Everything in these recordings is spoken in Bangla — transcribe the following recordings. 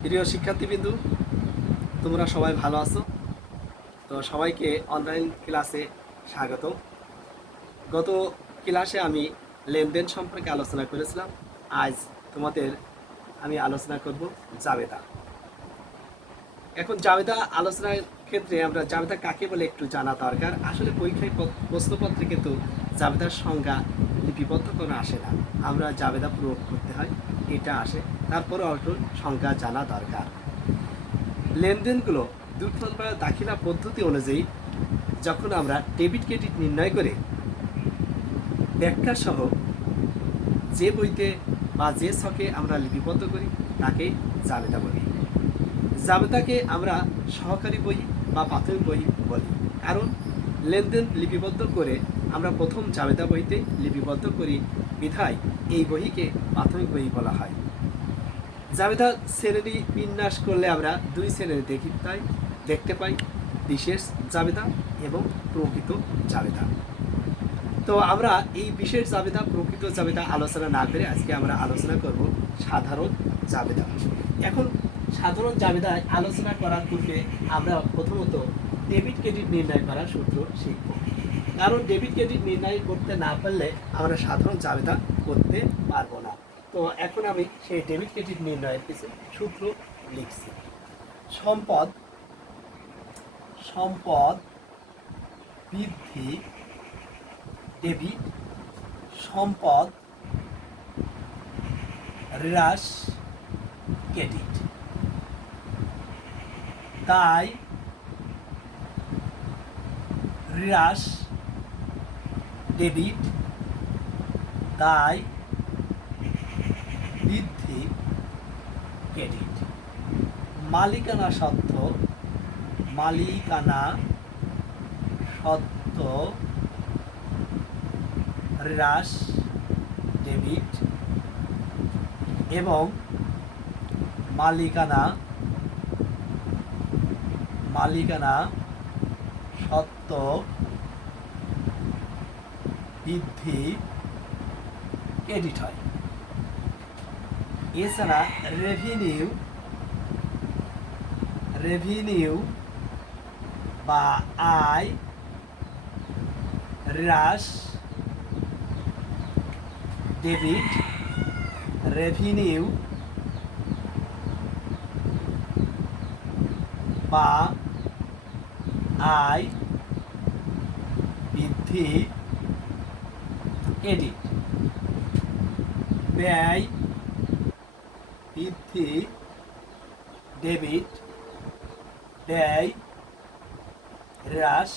প্রিয় শিক্ষার্থীবৃন্দু, তোমরা সবাই ভালো আছো? তো সবাইকে অনলাইন ক্লাসে স্বাগত। গত ক্লাসে আমি লেনদেন সম্পর্কে আলোচনা করেছিলাম। আজ তোমাদের আমি আলোচনা করব জাবেদা। এখন জাবেদা আলোচনার ক্ষেত্রে আমরা জাবেদা কাকে বলে একটু জানা দরকার। আসলে পরীক্ষায় প্রশ্নপত্রে কিন্তু জাবেদার সংজ্ঞা লিপিবদ্ধ করে আসে না, আমরা জাবেদা প্রয়োগ করতে হয়, এটা আসে। তারপরে অল্প সংজ্ঞা জানা দরকার। লেনদেনগুলো দুর্বল বা দাখিলা পদ্ধতি অনুযায়ী যখন আমরা ডেবিট ক্রেডিট নির্ণয় করে ব্যাখ্যা সহ যে বইতে বা যে ছকে আমরা লিপিবদ্ধ করি তাকে জাবেদা বলি। জাবেদাকে আমরা সহকারী বই বা প্রাথমিক বই বলি, কারণ লেনদেন লিপিবদ্ধ করে আমরা প্রথম জাবেদা বইতে লিপিবদ্ধ করি, বিধায় এই বইকে প্রাথমিক বই বলা হয়। জাবেদা শ্রেণী বিন্যাস করলে আমরা দুই শ্রেণী দেখতে পাই, বিশেষ জাবেদা এবং প্রকৃত জাবেদা। তো আমরা এই বিশেষ জাবেদা প্রকৃত জাবেদা আলোচনা না করে আজকে আমরা আলোচনা করব সাধারণ জাবেদা। এখন সাধারণ জাবেদায় আলোচনা করার পূর্বে আমরা প্রথমত ডেবিট ক্রেডিট নির্ণয় করার সূত্র শিখব, কারণ ডেবিট ক্রেডিট নির্ণয় করতে না পারলে আমরা সাধারণ জাবেদা করতে পারবো না। তো এখন আমি সেই ডেবিট ক্রেডিট নির্ণয়ের কিছু সূত্র লিখছি। সম্পদ সম্পদ বৃদ্ধি ডেবিট, সম্পদ হ্রাস ক্রেডিট। তাই হ্রাস ডেবিট, তাই বৃদ্ধি ক্রেডিট। মালিকানা সত্ত্ব হ্রাস ডেবিট এবং মালিকানা সত্ত্ব বৃদ্ধি ক্রেডিট হয়। এছাড়া রেভিনিউ বা আয় হ্রাস ডেবিট, রেভিনিউ বা আয় বৃদ্ধি ক্রেডিট। ব্যয় বৃদ্ধি ডেবিট, ব্যয় হ্রাস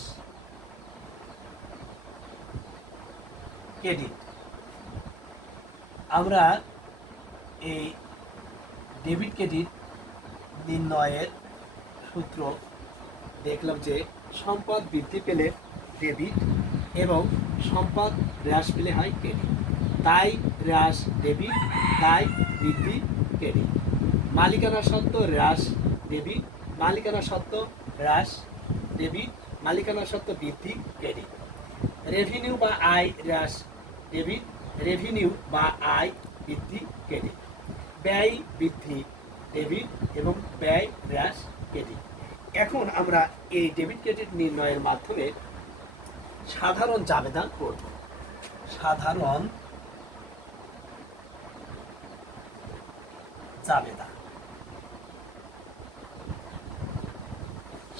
ক্রেডিট। আমরা এই ডেবিট ক্রেডিট নির্ণয়ের সূত্র দেখলাম যে সম্পদ বৃদ্ধি পেলে ডেবিট এবং সম্পদ হ্রাস পেলে হয় ক্রেডিট। তাই হ্রাস ডেবিট, তাই বৃদ্ধি ক্রেডিট। মালিকানা সত্ত্ব হ্রাস ডেবিট, মালিকানা সত্ত্ব হ্রাস ডেবিট, মালিকানা সত্ত্ব বৃদ্ধি ক্রেডিট। রেভিনিউ বা আয় হ্রাস ডেবিট, রেভিনিউ বা আয় বৃদ্ধি ক্রেডিট। ব্যয় বৃদ্ধি ডেবিট এবং ব্যয় হ্রাস ক্রেডিট। এখন আমরা এই ডেবিট ক্রেডিট নির্ণয়ের মাধ্যমে সাধারণ জাবেদা করব। সাধারণ জাবেদা,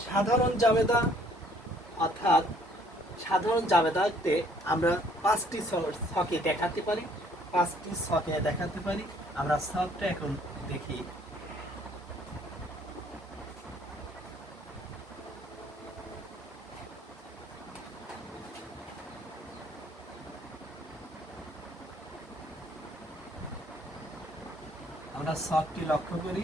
সাধারণ জাবেদা অর্থাৎ সাধারণ জাবেদাতে আমরা পাঁচটি ছকে দেখাতে পারি, আমরা ছকটা এখন দেখি। আমরা ছকটি লক্ষ্য করি।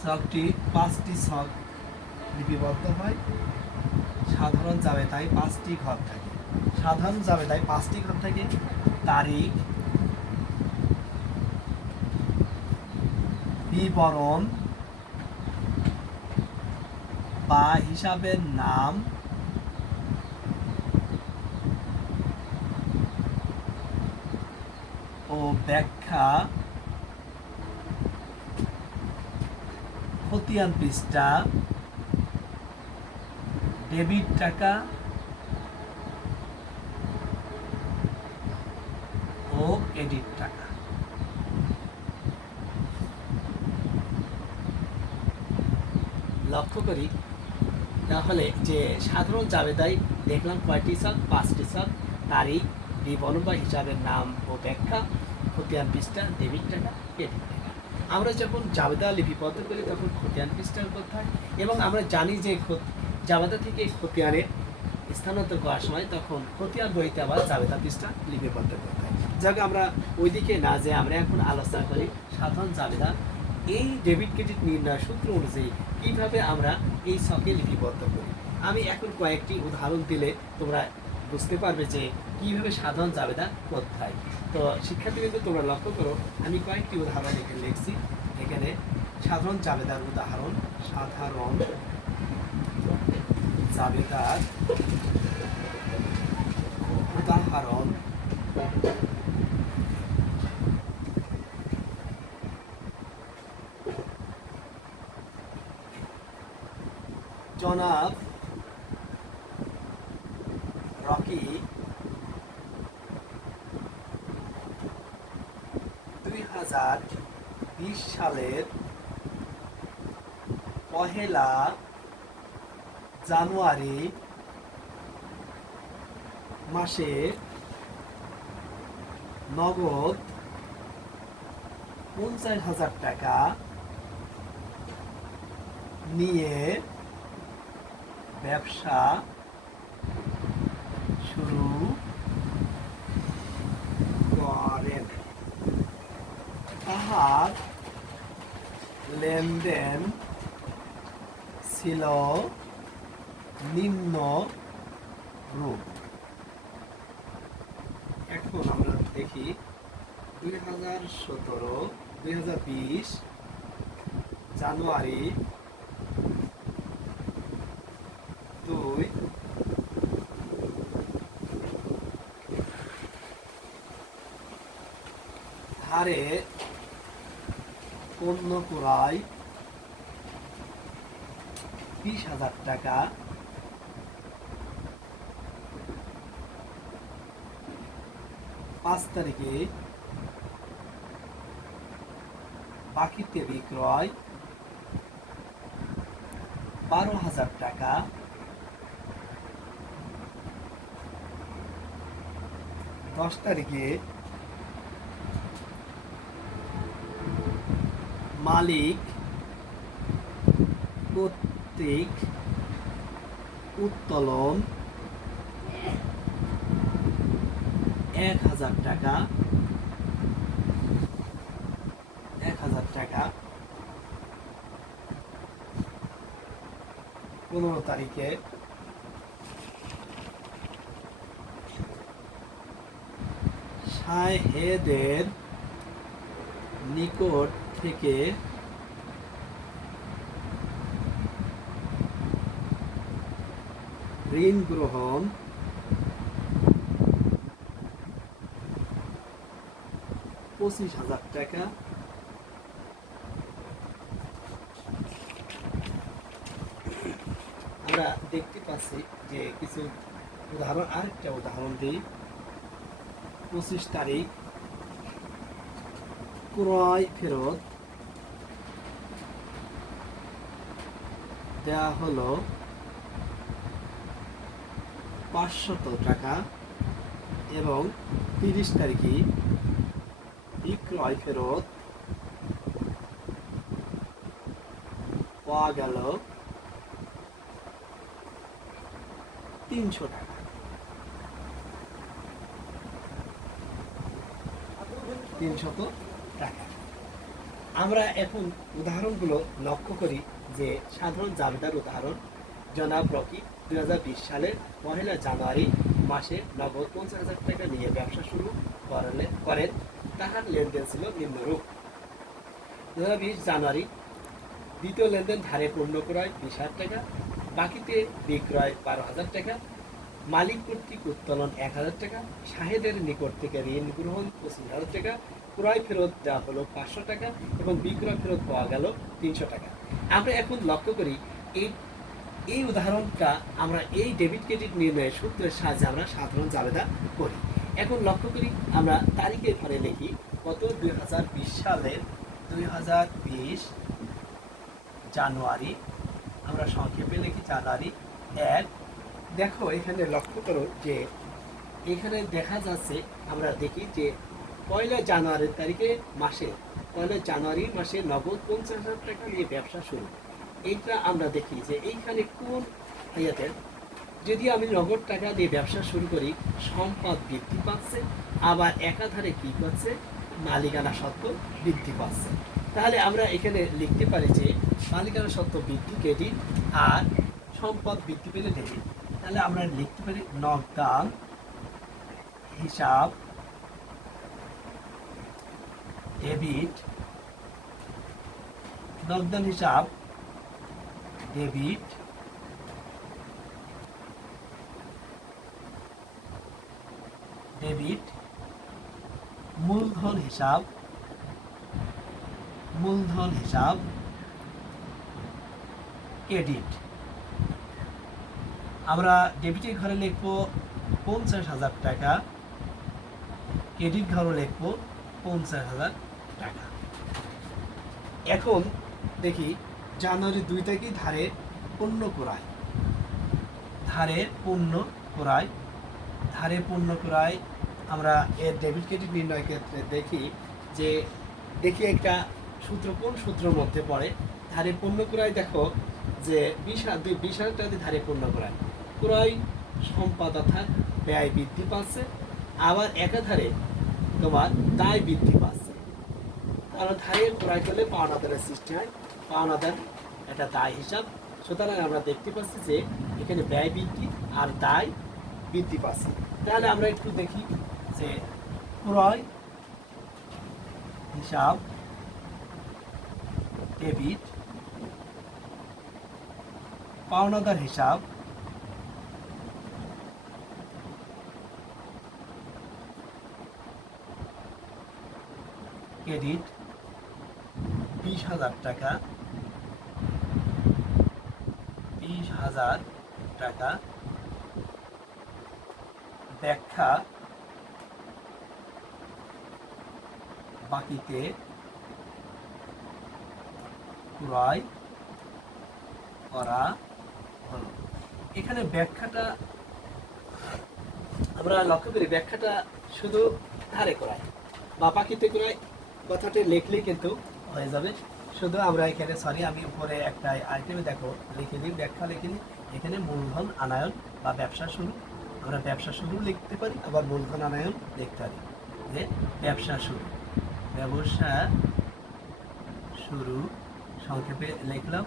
ছকটি পাঁচটি ছক লিপিবদ্ধ হয়। সাধারণ জাবেদায় পাঁচটি ঘর থাকে। সাধারণ জাবেদায় পাঁচটি ঘর থাকে। তারিখ, বিবরণ, বা হিসাবের নাম ও ব্যাখ্যা খতিয়ান পৃষ্ঠা ডেবিট টাকা ও ক্রেডিট টাকা। লক্ষ্য করি তাহলে যে সাধারণ জাবেদায় দেখলাম কয়টি ছক, 5টি ছক, তারিখ, বিবরণ বা হিসাবের নাম ও ব্যাখ্যা, খতিয়ান পৃষ্ঠা, ডেবিট টাকা, ক্রেডিট টাকা। আমরা যখন জাবেদা লিপিবদ্ধ করি তখন খতিয়ান পৃষ্ঠার করতে হয় এবং আমরা জানি যে জাবেদা থেকে খতিয়ানে স্থানান্তর করার সময় তখন খতিয়ান বইতে আবার জাবেদা পৃষ্ঠা লিপিবদ্ধ করতে হয়। যাকে আমরা ওইদিকে না যে আমরা এখন আলোচনা করি সাধারণ জাবেদা এই ডেবিট ক্রেডিট নির্ণয় সূত্র অনুযায়ী কিভাবে আমরা এই ছকে লিপিবদ্ধ করি। আমি এখন কয়েকটি উদাহরণ দিলে তোমরা বুঝতে পারবে যে কিভাবে সাধারণ জাবেদা করতে হয়। তো শিক্ষার্থীবৃন্দ তোমরা লক্ষ্য করো, আমি কয়েকটি উদাহরণ এখানে লিখছি। এখানে সাধারণ জাবেদার উদাহরণ, সাধারণ জাবেদার উদাহরণ জনাব রকি 2020 সালের 1 জানুয়ারি মাসে নগদ 50,000 টাকা নিয়ে ব্যবসা শুরু করেন। তাহার লেনদেন ছিল নিম্ন রূপ। এখন আমরা দেখি 2020 জানুয়ারি 2 হারে পণ্য ক্রয় 20,000 টাকা, 5 তারিখে বাকিতে বিক্রয় 12,000 টাকা, 10 তারিখে মালিক কর্তৃক উত্তোলন 1,000 টাকা, 1,000 টাকা, 15 তারিখে শাহেদের নিকট থেকে ঋণ গ্রহণ 25,000 টাকা, আমরা দেখতে পাচ্ছি যে কিছু উদাহরণ, আরেকটা উদাহরণ দিই। 25 তারিখ ক্রয় ফেরত দেওয়া হলো 500 টাকা এবং 30 তারিখে বিক্রয় ফেরত পাওয়া গেল 300 টাকা। টাকা। আমরা এখন উদাহরণগুলো লক্ষ্য করি যে সাধারণ জাবেদার উদাহরণ জনাব রকি 2020 সালের 1 জানুয়ারি মাসে নগদ 50,000 টাকা নিয়ে ব্যবসা শুরু করেন। তাহার লেনদেন ছিল নিম্নরূপ। 2020 জানুয়ারি দ্বিতীয় লেনদেন ধারে পণ্য ক্রয় 20,000 টাকা, বাকিতে বিক্রয় 12,000 টাকা, মালিক কর্তৃক উত্তোলন 1,000 টাকা, শাহেদের নিকট থেকে ঋণ গ্রহণ 25,000 টাকা, ক্রয় ফেরত দেওয়া হলো 500 টাকা এবং বিক্রয় ফেরত পাওয়া গেল 300 টাকা। আমরা এখন লক্ষ্য করি এই এই উদাহরণটা আমরা এই ডেবিট ক্রেডিট নির্ণয়ের সূত্রের সাহায্যে আমরা সাধারণ জাবেদা করি। এখন লক্ষ্য করি আমরা তারিখের ঘরে লিখি কত 2020 সালের 2020 জানুয়ারি, আমরা সংক্ষেপে লিখি জানুয়ারি 1। দেখো এখানে লক্ষ্য করো যে এখানে দেখা যাচ্ছে, আমরা দেখি যে 1 জানুয়ারির তারিখে মাসে 1 জানুয়ারি মাসে নগদ 50,000 টাকা নিয়ে ব্যবসা শুরু। এইটা আমরা দেখি যে এইখানে কোন ইয়েতে যদি আমি নগদ টাকা দিয়ে ব্যবসা শুরু করি সম্পদ বৃদ্ধি পাচ্ছে, আবার একাধারে কি করছে মালিকানা সত্ত্ব বৃদ্ধি পাচ্ছে। তাহলে আমরা এখানে লিখতে পারি যে মালিকানা সত্ত্ব বৃদ্ধি ক্রেডিট আর সম্পদ বৃদ্ধি পেলে ডেবিট। তাহলে আমরা লিখতে পারি নগদান হিসাব ডেবিট, নগদান হিসাব ডেবিট, ডেবিট মূলধন হিসাব, মূলধন হিসাব ক্রেডিট। আমরা ডেবিটের ঘরে লিখবো 50,000 টাকা, ক্রেডিট ঘরে লিখবো 50,000 টাকা। এখন দেখি জানুয়ারি 2 তারিখে ধারে পণ্য ক্রয়, ধারে পণ্য ক্রয়, ধারে পণ্য ক্রয়। আমরা এর ডেবিট ক্রেডিট নির্ণয়ের ক্ষেত্রে দেখি যে একটা সূত্র কোন সূত্রের মধ্যে পড়ে। ধারে পণ্য ক্রয় দেখো যে 20,000 টাকা দিয়ে ধারে পণ্য ক্রয়, ক্রয় সম্পদ অর্থাৎ ব্যয় বৃদ্ধি পাচ্ছে, আবার একাধারে তোমার দায় বৃদ্ধি পাচ্ছে। কারণ ধারে ক্রয় করলে পাওনাদারের সৃষ্টি হয়, পাওনাদার একটা দায় হিসাব। সুতরাং আমরা দেখতে পাচ্ছি যে এখানে ব্যয় বৃদ্ধি আর দায় বৃদ্ধি পাচ্ছে। তাহলে আমরা একটু দেখি যে ক্রয় হিসাব ডেবিট, পাওনাদার হিসাব ক্রেডিট 20,000 টাকা, 20,000 টাকা। ব্যাখ্যা বাকিতে ক্রয় করা হলো। এখানে ব্যাখ্যাটা আমরা লক্ষ্য করি, ব্যাখ্যাটা শুধু ধারে ক্রয় বা বাকিতে ক্রয় কথাটা লিখলেই কিন্তু হয়ে যাবে। শুধু আমরা এখানে আমি উপরে একটা আইটেমে দেখো লিখে দিই, ব্যাখ্যা লিখে নিই। এখানে মূলধন আনায়ন বা ব্যবসা শুরু, আমরা ব্যবসা শুরু লিখতে পারি, আবার মূলধন আনায়ন লিখতে পারি। যে ব্যবসা শুরু, ব্যবসা শুরু সংক্ষেপে লিখলাম,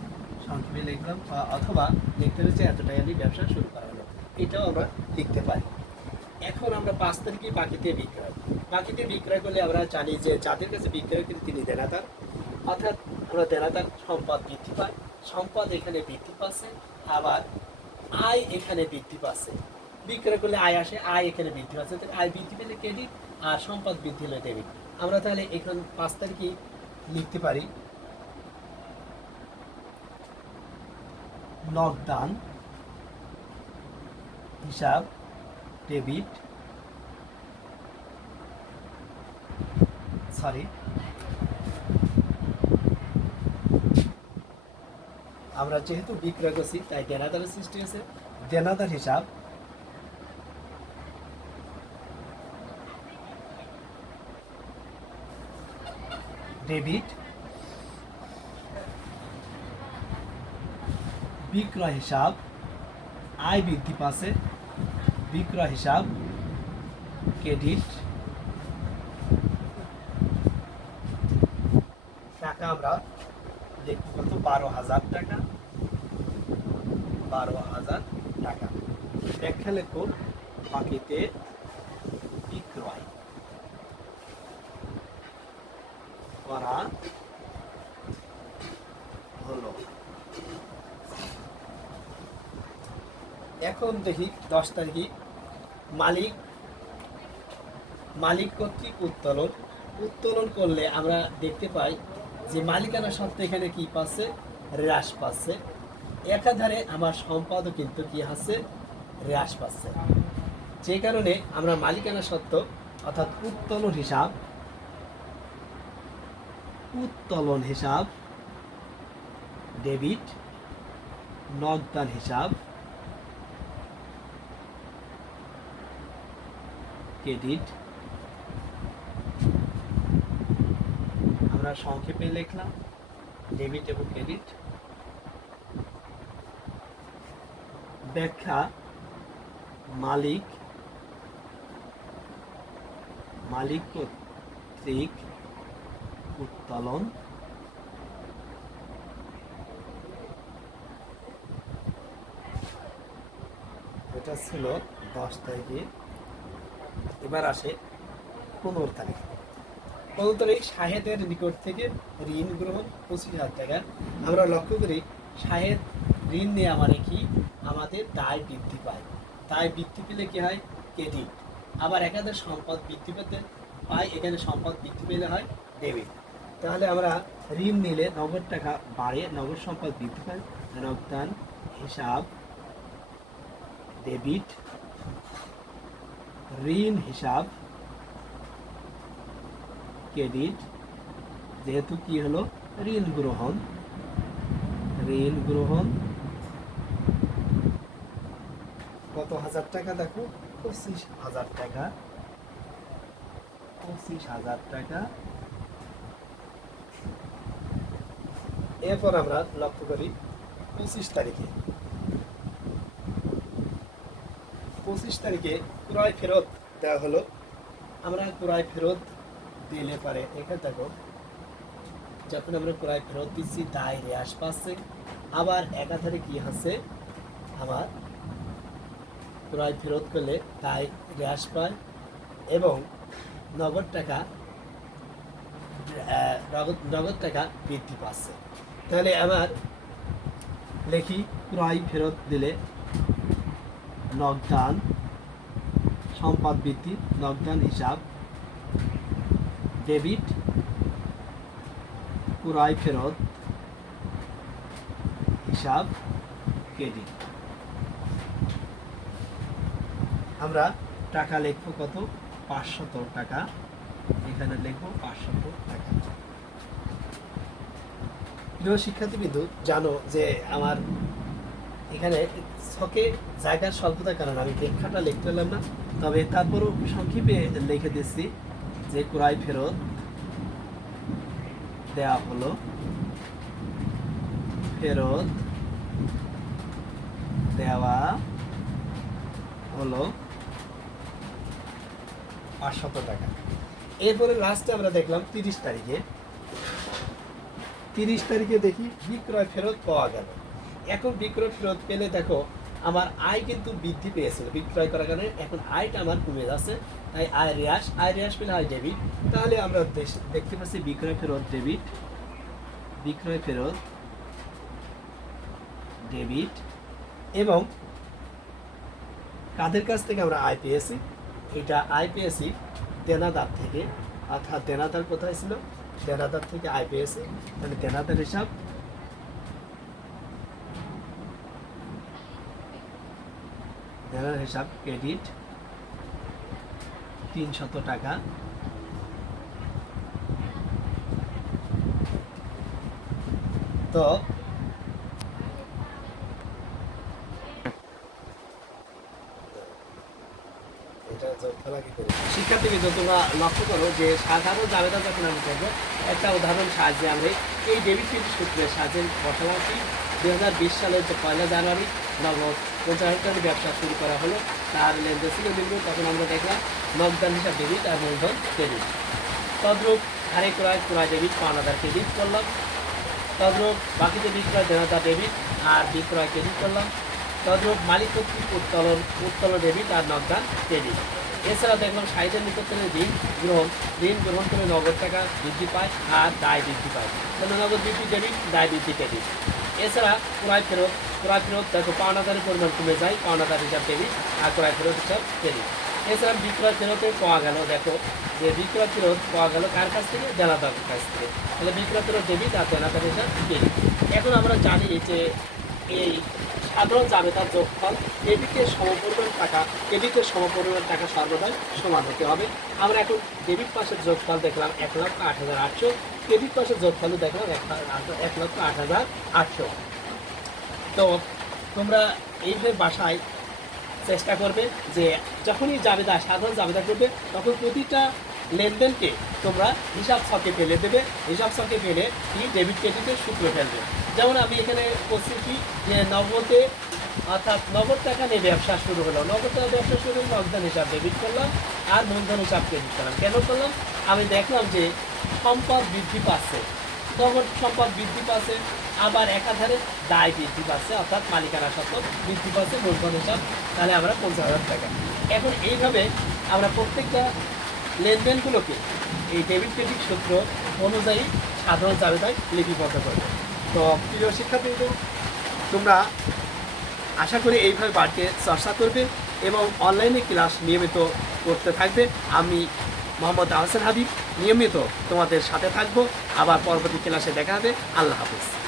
অথবা লিখতে হচ্ছে এত টাকা দিয়ে ব্যবসা শুরু করা হলো, এটাও আমরা লিখতে পারি। এখন আমরা 5 তারিখে বাকিতে বিক্রয়, বাকিতে বিক্রয় করলে আমরা জানি যে যাদের কাছে বিক্রয় করি তিনি দেনাদার, অর্থাৎ আমরা দেনাদার সম্পদ বৃদ্ধি পায়, সম্পদ এখানে বৃদ্ধি পাচ্ছে, আবার আয় এখানে বৃদ্ধি পাচ্ছে। বিক্রয় করলে আয় আসে, আয় এখানে বৃদ্ধি পাচ্ছে, আয় বৃদ্ধি পেলে ক্রেডিট আর সম্পদ বৃদ্ধি হলে ডেবিট। আমরা তাহলে এখন 5 তারিখে লিখতে পারি নগদান হিসাব ডেবিট, আমরা যেহেতু বিক্রয় করছি তাই দেনাদারের সৃষ্টি হয়েছে, দেনাদার হিসাব ডেবিট, বিক্রয় হিসাব আয় বৃদ্ধি পাচ্ছে, বিক্রয় হিসাব ক্রেডিট। টাকা আমরা দেখব কত 12,000 টাকা, 12,000 টাকা। ব্যাখ্যা লিখুন বাকিতে বিক্রয় করা হলো। এখন দেখি 10 তারিখে মালিক মালিক কর্তৃক উত্তোলন উত্তোলন করলে আমরা দেখতে পাই যে মালিকানা সত্ত্বে এখানে কি পাচ্ছে, হ্রাস পাচ্ছে। একাধারে আমার সম্পদও কিন্তু কি আছে, হ্রাস পাচ্ছে। যে কারণে আমরা মালিকানা সত্ত্ব অর্থাৎ উত্তোলন হিসাব ডেবিট, নগদান হিসাব ক্রেডিট, আমরা সংক্ষেপে লিখলাম ডেবিট এবং ক্রেডিট। ব্যাখ্যা মালিক কর্তৃক উত্তোলন এটা ছিল 10 তারিখে। এবার আসে 15 তারিখ। 15 তারিখ শাহেদের নিকট থেকে ঋণ গ্রহণ 25,000 টাকা। আমরা লক্ষ্য করি শাহেদ ঋণ নেওয়া মানে কি, আমাদের দায় বৃদ্ধি পায়। দায় বৃদ্ধি পেলে কি হয়, ক্রেডিট। আবার একাধিক সম্পদ বৃদ্ধি পেতে পাই, এখানে সম্পদ বৃদ্ধি পেলে হয় ডেবিট। তাহলে আমরা ঋণ নিলে নগদ টাকা বাড়ে, নগদ সম্পদ বৃদ্ধি পায়, নগদান হিসাব ডেবিট, ঋণ হিসাব ক্রেডিট। যেহেতু কি হলো ঋণ গ্রহণ কত হাজার টাকা, দেখো 25,000 টাকা, 25,000 টাকা। এরপর আমরা লক্ষ্য করি 25 তারিখে। 25 তারিখে ক্রয় ফেরত দেওয়া হলো। আমরা ক্রয় ফেরত দিলে পারে, এখানে দেখো যখন আমরা ক্রয় ফেরত দিচ্ছি দায় হ্রাস পাচ্ছে। আবার একাধারে কি আছে, আমার ক্রয় ফেরত করলে দায় হ্রাস পায় এবং নগদ টাকা বৃদ্ধি পাচ্ছে। তাহলে আমার লিখি ক্রয় ফেরত দিলে নগদান সম্পদ বৃদ্ধি, নগদান হিসাব ডেবিট, ক্রয় ফেরত হিসাব ক্রেডিট। আমরা টাকা লিখবো কত, 500 টাকা। এখানে লিখবো 500 টাকা। প্রিয় শিক্ষার্থীবৃন্দু, জানো যে আমার এখানে ছকে জায়গার স্বল্পতার কারণে আমি ব্যাখ্যাটা লিখতে পারলাম না, তবে তারপরও সংক্ষেপে লিখে দিচ্ছি যে ক্রয় ফেরত দেওয়া হলো, ফেরত দেওয়া হলো 500 টাকা। এরপরে লাস্টে আমরা দেখলাম 30 তারিখে। 30 তারিখে দেখি বিক্রয় ফেরত পাওয়া গেল। এখন বিক্রয় ফেরত পেলে দেখো আমার আয় কিন্তু বৃদ্ধি পেয়েছিল বিক্রয় করার কারণে, এখন আয়টা আমার কমে যাচ্ছে। তাই আয় হ্রাস পেলে হয় ডেবিট। তাহলে আমরা দেখতে পাচ্ছি বিক্রয় ফেরত ডেবিট, বিক্রয় ফেরত ডেবিট। এবং কাদের কাছ থেকে আমরা আয় পেয়েছি, এটা আয় পেয়েছি দেনাদার থেকে। অর্থাৎ দেনাদার কোথায় ছিল, দেনাদার থেকে আয় পেয়েছি। তাহলে দেনাদার হিসাব ক্রেডিট 300 টাকা। তো শিক্ষার্থীবৃন্দ, তোমরা লক্ষ্য করো যে সাধারণ জাবেদা যখন আমি করবো, একটা উদাহরণ সাহায্যে আমরা এই ডেবিট ক্রেডিট সূত্রের সাহায্যে বর্তমানে 2020 সালের যে 1 জানুয়ারি নগদ 50,000 টাকার ব্যবসা শুরু করা হলো, তার লেনদেন ছিল নিম্ন। তখন আমরা দেখলাম নগদান হিসাব ডেবিট আর মূলধন ক্রেডিট। তদ্রূপ হারে ক্রয় ডেবিট, পাওনাদার ক্রেডিট করলাম। তদ্রূপ বাকিতে বিক্রয় দেনাদার ডেবিট আর বিক্রয় ক্রেডিট করলাম। তদ্রূপ মালিক কর্তৃক উত্তোলন ডেবিট আর নগদান ক্রেডিট। এছাড়া দেখলাম সাইডের নিকট থেকে ঋণ গ্রহণ করে নগদ টাকা বৃদ্ধি পায় আর দায় বৃদ্ধি পায়। তাহলে নগদ বৃদ্ধি ডেবিট, দায় বৃদ্ধি ক্রেডিট। এছাড়া ক্রয় ফেরত ক্রয় ফেরত দেখো পাওনাদারের পরিমাণ কমে যায়, পাওনাদার হিসাব ডেবিট আর ক্রয় ফেরত হিসাব ক্রেডিট। এছাড়া বিক্রয় ফেরতে পাওয়া গেল, দেখো যে বিক্রয় ফেরত পাওয়া গেল কার কাছ থেকে, দেনাদারের কাছ থেকে, তাহলে বিক্রয় ফেরত ডেবিট আর দেনাদার হিসাব ক্রেডিট। এখন আমরা জানি যে এই সাধারণ জাবেদার যোগফল ডেবিটের সমপরিমাণ টাকা, ক্রেডিটের সমপরিমাণ টাকা সর্বদাই সমান হতে হবে। আমরা এখন ডেবিট পাশের যোগফল দেখলাম 1,08,800, ক্রেডিট পাশের যোগফলও দেখলাম 1,08,800। তো তোমরা এইভাবে বাসায় চেষ্টা করবে যে যখনই জাবেদা সাধারণ জাবেদা করবে তখন প্রতিটা লেনদেনকে তোমরা হিসাব ছকে ফেলে দেবে, হিসাব ছকে ফেলে কি ডেবিট ক্রেডিটের সূত্র ফেলবে। যেমন আমি এখানে করছি কি যে নগদে, অর্থাৎ নগদ টাকা নিয়ে ব্যবসা শুরু হলো, নগদ টাকা ব্যবসা শুরু হলে নগদান হিসাব ডেবিট করলাম আর মূলধন হিসাব ক্রেডিট করলাম। কেন করলাম, আমি দেখলাম যে সম্পদ বৃদ্ধি পাচ্ছে, নগদ সম্পদ বৃদ্ধি পাচ্ছে, আবার একাধারে দায় বৃদ্ধি পাচ্ছে, অর্থাৎ মালিকানা সম্পদ বৃদ্ধি পাচ্ছে, মূলধন হিসাব তাহলে আমরা 50,000 টাকা। এখন এইভাবে আমরা প্রত্যেকটা লেনদেনগুলোকে এই ডেবিট ক্রেডিট সূত্র অনুযায়ী সাধারণ জাবেদায় লিপিবদ্ধ করবে। তো প্রিয় শিক্ষার্থীবৃন্দ, তোমরা আশা করি এইভাবে বাড়িতে চর্চা করবে এবং অনলাইনে ক্লাস নিয়মিত করতে থাকবে। আমি মোহাম্মদ আহসান হাবিব নিয়মিত তোমাদের সাথে থাকবো। আবার পরবর্তী ক্লাসে দেখা হবে। আল্লাহ হাফিজ।